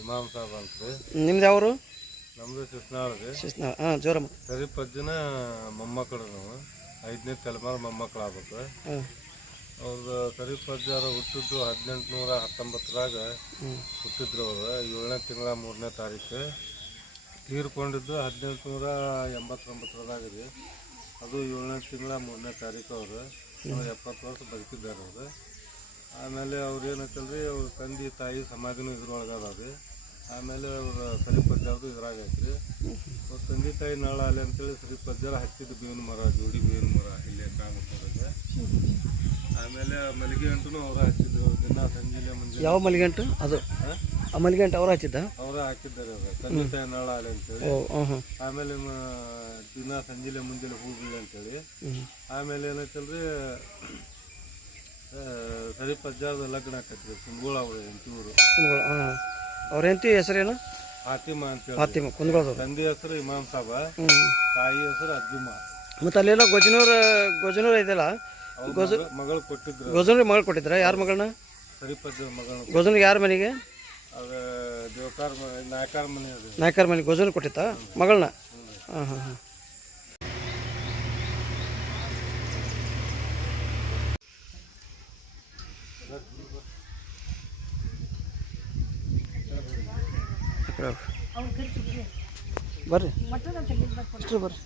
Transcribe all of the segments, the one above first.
ಇಮಾಮ್ ಸಾಬ್ ಅಂತ್ರಿ. ನಿಮ್ದು ಯಾವರು? ನಮ್ಮದು ಶಿಸ್ನಾಳ್ ರೀ. ಶಿಸ್ನಾಳ್. ಹಾಂ, ಜೋರ ಸರಿಪಜ್ಜನ ಮೊಮ್ಮಕ್ಕಳು ನಾವು 5ನೇ ತಲೆಮಾರು ಮೊಮ್ಮಕ್ಕಳು ಆಗ್ಬೇಕು. ಅವ್ರದ್ದು ಸರಿಪಜ್ಜಾರು ಹುಟ್ಟಿದ್ದು 1819 ಹುಟ್ಟಿದ್ರು. ಅವರು 7ನೇ ತಿಂಗಳ 3ನೇ ತಾರೀಕು. ತೀರ್ಕೊಂಡಿದ್ದು 1889 ರೀ. ಅದು 7ನೇ ತಿಂಗಳ 3ನೇ ತಾರೀಕು. ಅವರು 70 ವರ್ಷ ಬದುಕಿದ್ದಾರೆ ಅವರು. ಆಮೇಲೆ ಅವ್ರು ಏನೈತಲ್ರಿ, ಅವ್ರ ತಂದೆ ತಾಯಿ ಸಮಾಧಿನೂ ಇದ್ರೊಳಗೆ ಅದಾವ್ರಿ. ಆಮೇಲೆ ಅವ್ರ ಸರಿಪಜ್ಜಾರ್ದು ಇದ್ರಾಗೈತ್ರಿ. ಅವ್ರ ತಂದೆ ತಾಯಿ ನಾಳ ಅಲ್ಲಿ ಅಂತೇಳಿ ಸರಿಪಜ್ಜಾರ ಹಚ್ಚಿದ್ದು ಬೇವಿನ ಮರ, ಜೋಡಿ ಬೇವಿನ ಮರ ಇಲ್ಲೇ ಕಾಣುತ್ತೆ. ಆಮೇಲೆ ಮಲ್ಲಿಗೆ ಅಂಟು ಅವ್ರ ಹಚ್ಚಿದ್ರು. ದಿನ ಸಂಜೆ ಮುಂಜಾನೆ. ಯಾವ ಮಲ್ಲಿಗೆ ಅಂಟು? ಅದು ಆ ಮಲ್ಲಿಗೆ ಅಂಟು ಅವ್ರು ಹಚ್ಚಿದ್ದ? ಅವರ ಹಾಕಿದ್ದಾರೆ ಅವ್ರ ತಂದೆ ತಾಯಿ ನಾಳ ಅಲ್ಲಿ ಅಂತೇಳಿ. ಆಮೇಲೆ ದಿನ ಸಂಜೆ ಮುಂಜಾನೆ ಹೂ ಬೀಳಿ ಅಂತೇಳಿ. ಆಮೇಲೆ ಏನೈತಲ್ರಿ, ಸರಿಪಜ್ಜಾದ ಲಗ್ನ ಆಕೈತ್ರಿ. ಕುಂದಗೋಳ ಅವ್ರ ಹೆಂಡತಿಯವರು. ಅವ್ರ ಹೆಂಡತಿ ಹೆಸರೇನು? ಫಾತಿಮಾ ಅಂತೇಳಿ. ಫಾತಿಮಾ ಕುಂದಗೋಳ. ತಂದೆ ಹೆಸರು ಇಮಾಮ್ ಸಾಬ, ತಾಯಿ ಹೆಸರು ಅಜ್ಜುಮ್ಮ. ಮತ್ತೆ ಅಲ್ಲೆಲ್ಲ ಗೊಜನೂರು ಐತಲ್ಲ, ಮಗಳು ಕೊಟ್ಟಿದ್ರು. ಗೊಜನೂರಿಗೆ ಮಗಳು ಕೊಟ್ಟಿದ್ರ? ಯಾರ ಮಗಳನ್ನ? ಸರಿಪಜ್ಜ ಮಗಳು. ಗೊಜನೂರಿಗೆ ಯಾರ ಮನೆಗೆ? ಅದ ದೇವಕಾರ ನಾಯಕಾರ ಮನೆ. ಅದು ನಾಯಕಾರ ಮನೆಗೆ ಗೊಜನೂರು ಕೊಟ್ಟಿತ್ತ ಮಗಳನ್ನ? ಹಾಂ ಹಾಂ ಹಾಂ. ಬರ್ರಿ ಬರ್ರಿ.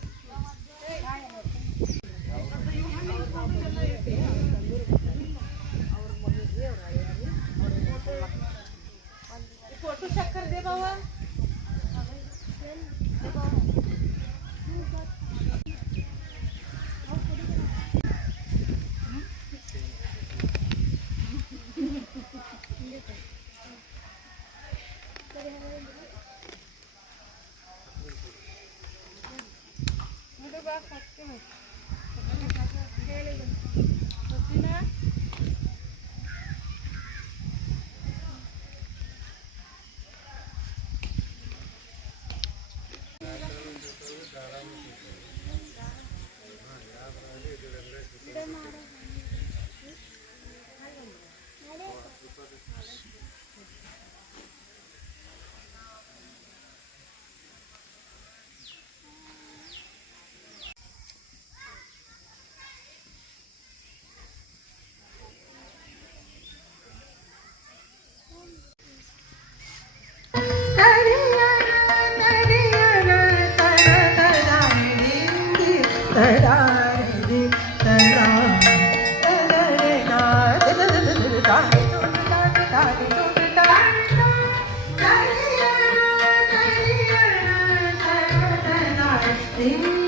Ding